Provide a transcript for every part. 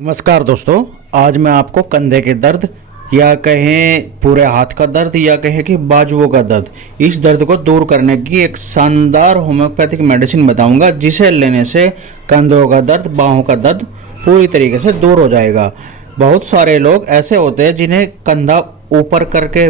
नमस्कार दोस्तों। आज मैं आपको कंधे के दर्द या कहें पूरे हाथ का दर्द या कहें कि बाजुओं का दर्द, इस दर्द को दूर करने की एक शानदार होम्योपैथिक मेडिसिन बताऊंगा, जिसे लेने से कंधों का दर्द, बाहों का दर्द पूरी तरीके से दूर हो जाएगा। बहुत सारे लोग ऐसे होते हैं जिन्हें कंधा ऊपर करके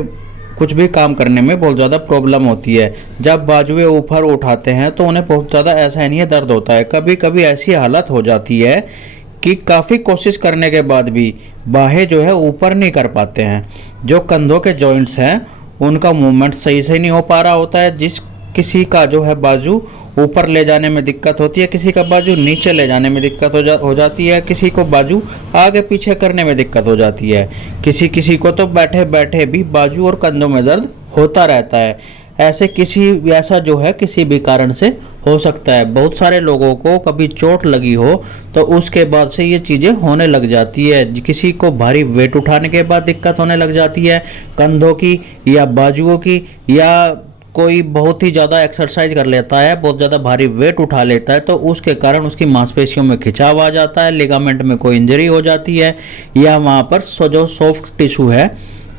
कुछ भी काम करने में बहुत ज़्यादा प्रॉब्लम होती है। जब बाजुएं ऊपर उठाते हैं तो उन्हें बहुत ज़्यादा असहनीय दर्द होता है। कभी कभी ऐसी हालत हो जाती है कि काफ़ी कोशिश करने के बाद भी बाहें जो है ऊपर नहीं कर पाते हैं। जो कंधों के जॉइंट्स हैं उनका मूवमेंट सही से नहीं हो पा रहा होता है। जिस किसी का जो है बाजू ऊपर ले जाने में दिक्कत होती है, किसी का बाजू नीचे ले जाने में दिक्कत हो जाती है, किसी को बाजू आगे पीछे करने में दिक्कत हो जाती है, किसी किसी को तो बैठे बैठे भी बाजू और कंधों में दर्द होता रहता है। ऐसा जो है किसी भी कारण से हो सकता है। बहुत सारे लोगों को कभी चोट लगी हो तो उसके बाद से ये चीज़ें होने लग जाती है। किसी को भारी वेट उठाने के बाद दिक्कत होने लग जाती है कंधों की या बाजुओं की, या कोई बहुत ही ज़्यादा एक्सरसाइज कर लेता है, बहुत ज़्यादा भारी वेट उठा लेता है तो उसके कारण उसकी मांसपेशियों में खिंचाव आ जाता है, लिगामेंट में कोई इंजरी हो जाती है, या वहाँ पर जो सॉफ्ट टिश्यू है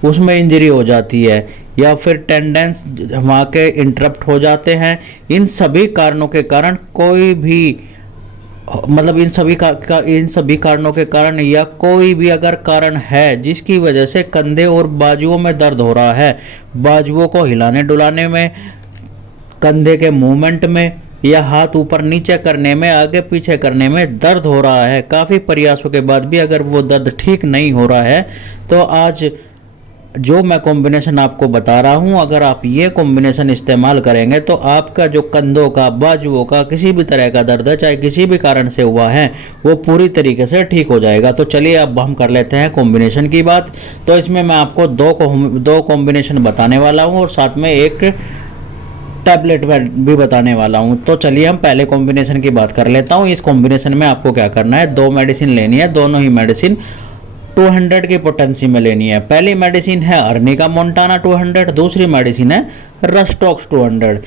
उसमें इंजरी हो जाती है, या फिर टेंडेंस वहाँ के इंटरप्ट हो जाते हैं। इन सभी कारणों के कारण कोई भी मतलब इन सभी कारणों के कारण या कोई भी अगर कारण है जिसकी वजह से कंधे और बाजुओं में दर्द हो रहा है, बाजुओं को हिलाने डुलाने में, कंधे के मूवमेंट में या हाथ ऊपर नीचे करने में, आगे पीछे करने में दर्द हो रहा है, काफ़ी प्रयासों के बाद भी अगर वो दर्द ठीक नहीं हो रहा है, तो आज जो मैं कॉम्बिनेशन आपको बता रहा हूं, अगर आप ये कॉम्बिनेशन इस्तेमाल करेंगे तो आपका जो कंधों का, बाजुओं का किसी भी तरह का दर्द है, चाहे किसी भी कारण से हुआ है, वो पूरी तरीके से ठीक हो जाएगा। तो चलिए अब हम कर लेते हैं कॉम्बिनेशन की बात। तो इसमें मैं आपको दो कॉम्बिनेशन बताने वाला हूँ और साथ में एक टैबलेट भी बताने वाला हूँ। तो चलिए हम पहले कॉम्बिनेशन की बात कर लेता हूँ। इस कॉम्बिनेशन में आपको क्या करना है, दो मेडिसिन लेनी है, दोनों ही मेडिसिन 200 की पोटेंसी में लेनी है। पहली मेडिसिन है अर्निका मोंटाना 200, दूसरी मेडिसिन है रस्टॉक्स 200।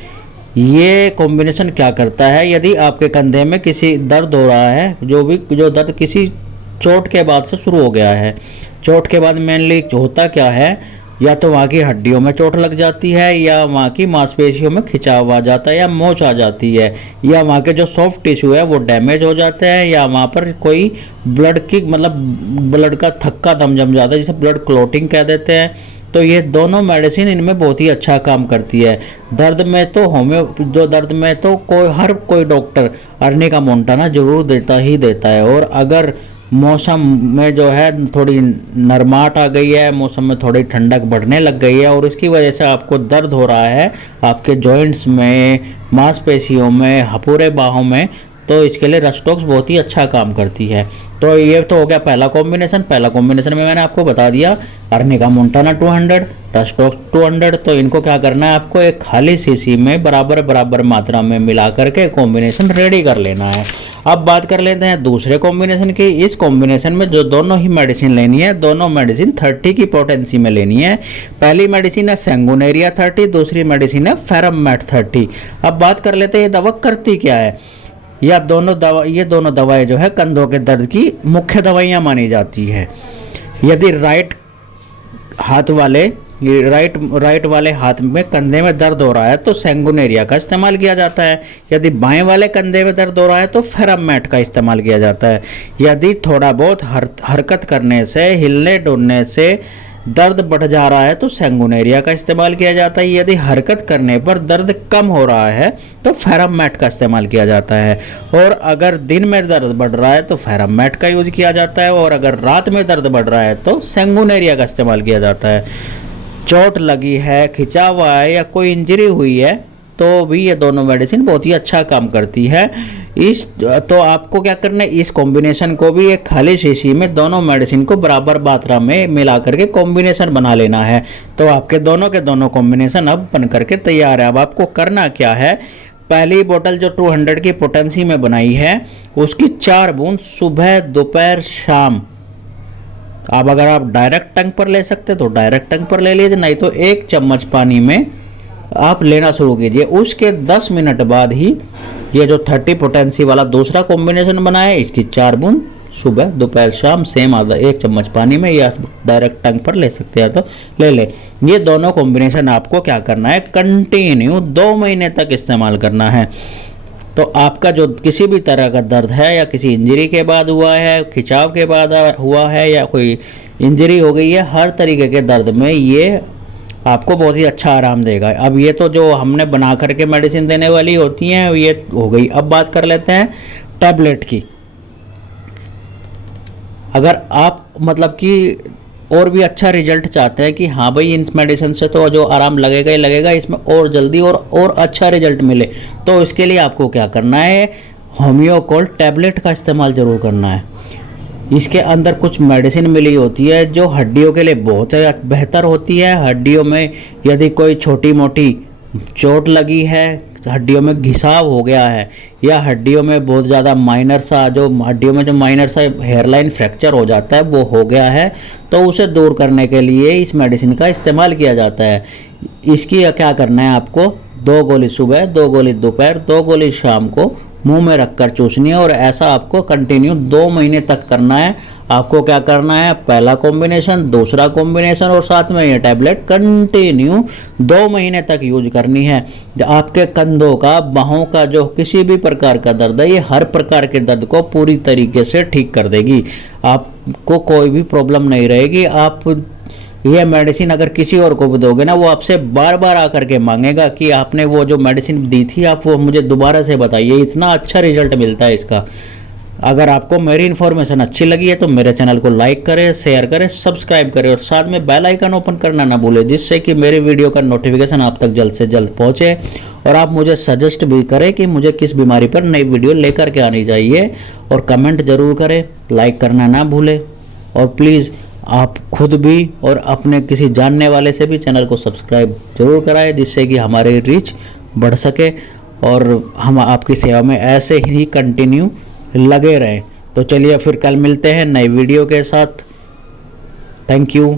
ये कॉम्बिनेशन क्या करता है, यदि आपके कंधे में किसी दर्द हो रहा है, जो दर्द किसी चोट के बाद से शुरू हो गया है, चोट के बाद मेनली होता क्या है, या तो वहाँ की हड्डियों में चोट लग जाती है, या वहाँ की मांसपेशियों में खिंचाव आ जाता है, या मोच आ जाती है, या वहाँ के जो सॉफ्ट टिश्यू है वो डैमेज हो जाते हैं, या वहाँ पर कोई ब्लड का थक्का दम जम जाता है, जिसे ब्लड क्लॉटिंग कह देते हैं। तो ये दोनों मेडिसिन इनमें बहुत ही अच्छा काम करती है। दर्द में तो हर कोई डॉक्टर अर्निका मोंटाना जरूर देता है। और अगर मौसम में जो है थोड़ी नरमाट आ गई है, मौसम में थोड़ी ठंडक बढ़ने लग गई है और इसकी वजह से आपको दर्द हो रहा है आपके जॉइंट्स में, मांसपेशियों में, पूरे बाहों में, तो इसके लिए रस्टॉक्स बहुत ही अच्छा काम करती है। तो ये तो हो गया पहला कॉम्बिनेशन में मैंने आपको बता दिया अर्निका मोंटाना 200, रस्टॉक्स 200। तो इनको क्या करना है, आपको एक खाली शीशी में बराबर मात्रा में मिला करके कॉम्बिनेशन रेडी कर लेना है। अब बात कर लेते हैं दूसरे कॉम्बिनेशन की। इस कॉम्बिनेशन में जो दोनों ही मेडिसिन लेनी है, दोनों मेडिसिन 30 की पोटेंसी में लेनी है। पहली मेडिसिन है सैंगुनेरिया 30, दूसरी मेडिसिन है फेरममेट 30। अब बात कर लेते हैं ये दवा करती क्या है। ये दोनों दवाएं जो है कंधों के दर्द की मुख्य दवाइयाँ मानी जाती है। यदि राइट वाले हाथ में कंधे में दर्द हो रहा है तो सैंगुनेरिया का इस्तेमाल किया जाता है। यदि बाएं वाले कंधे में दर्द हो रहा है तो फेरममेट का इस्तेमाल किया जाता है। यदि थोड़ा बहुत हरकत करने से, हिलने डुलने से दर्द बढ़ जा रहा है तो सैंगुनेरिया का इस्तेमाल किया जाता है। यदि हरकत करने पर दर्द कम हो रहा है तो फेरममेट का इस्तेमाल किया जाता है। और अगर दिन में दर्द बढ़ रहा है तो फेरममेट का यूज किया जाता है, और अगर रात में दर्द बढ़ रहा है तो सैंगुनेरिया का इस्तेमाल किया जाता है। चोट लगी है, खिंचाव है, या कोई इंजरी हुई है तो भी ये दोनों मेडिसिन बहुत ही अच्छा काम करती है। तो आपको क्या करना है, इस कॉम्बिनेशन को भी एक खाली शीशी में दोनों मेडिसिन को बराबर मात्रा में मिला करके कॉम्बिनेशन बना लेना है। तो आपके दोनों के दोनों कॉम्बिनेशन अब बन करके तैयार है। अब आपको करना क्या है, पहली बोतल जो 200 की पोटेंसी में बनाई है उसकी 4 बूंद सुबह, दोपहर, शाम, अब अगर आप डायरेक्ट टंग पर ले सकते तो डायरेक्ट टंग पर ले लीजिए, नहीं तो 1 चम्मच पानी में आप लेना शुरू कीजिए। उसके 10 मिनट बाद ही ये जो 30 पोटेंसी वाला दूसरा कॉम्बिनेशन बना है इसकी 4 बूंद सुबह दोपहर शाम सेम आधा 1 चम्मच पानी में, या डायरेक्ट टंग पर ले सकते हैं तो ले ले। ये दोनों कॉम्बिनेशन आपको क्या करना है, कंटिन्यू 2 महीने तक इस्तेमाल करना है। तो आपका जो किसी भी तरह का दर्द है, या किसी इंजरी के बाद हुआ है, खिंचाव के बाद हुआ है, या कोई इंजरी हो गई है, हर तरीके के दर्द में ये आपको बहुत ही अच्छा आराम देगा। अब ये तो जो हमने बना करके मेडिसिन देने वाली होती हैं ये हो गई। अब बात कर लेते हैं टैबलेट की। अगर आप मतलब कि और भी अच्छा रिजल्ट चाहते हैं कि हाँ भाई इन मेडिसिन से तो जो आराम लगेगा ही लगेगा, इसमें और जल्दी और अच्छा रिजल्ट मिले, तो इसके लिए आपको क्या करना है, होम्योकोल्ड टैबलेट का इस्तेमाल ज़रूर करना है। इसके अंदर कुछ मेडिसिन मिली होती है जो हड्डियों के लिए बहुत बेहतर होती है। हड्डियों में यदि कोई छोटी मोटी चोट लगी है, हड्डियों में घिसाव हो गया है, या हड्डियों में बहुत ज़्यादा माइनर सा जो हड्डियों में जो माइनर सा हेयरलाइन फ्रैक्चर हो जाता है वो हो गया है, तो उसे दूर करने के लिए इस मेडिसिन का इस्तेमाल किया जाता है। इसकी क्या करना है, आपको 2 गोली सुबह, 2 गोली दोपहर, 2 गोली शाम को मुंह में रखकर चूसनी है, और ऐसा आपको कंटिन्यू 2 महीने तक करना है। आपको क्या करना है, पहला कॉम्बिनेशन, दूसरा कॉम्बिनेशन, और साथ में ये टैबलेट कंटिन्यू 2 महीने तक यूज करनी है। आपके कंधों का, बाहों का जो किसी भी प्रकार का दर्द है, ये हर प्रकार के दर्द को पूरी तरीके से ठीक कर देगी। आपको कोई भी प्रॉब्लम नहीं रहेगी। आप ये मेडिसिन अगर किसी और को भी दोगे ना, वो आपसे बार बार आकर के मांगेगा कि आपने वो जो मेडिसिन दी थी आप वो मुझे दोबारा से बताइए। इतना अच्छा रिजल्ट मिलता है इसका। अगर आपको मेरी इन्फॉर्मेशन अच्छी लगी है तो मेरे चैनल को लाइक करें, शेयर करें, सब्सक्राइब करें, और साथ में बेल आइकन ओपन करना ना भूलें, जिससे कि मेरी वीडियो का नोटिफिकेशन आप तक जल्द से जल्द पहुंचे। और आप मुझे सजेस्ट भी करें कि मुझे किस बीमारी पर नई वीडियो लेकर के आनी चाहिए, और कमेंट ज़रूर करें, लाइक करना ना भूलें। और प्लीज़ आप खुद भी और अपने किसी जानने वाले से भी चैनल को सब्सक्राइब जरूर कराएं, जिससे कि हमारी रीच बढ़ सके और हम आपकी सेवा में ऐसे ही कंटिन्यू लगे रहें। तो चलिए फिर कल मिलते हैं नई वीडियो के साथ। Thank you.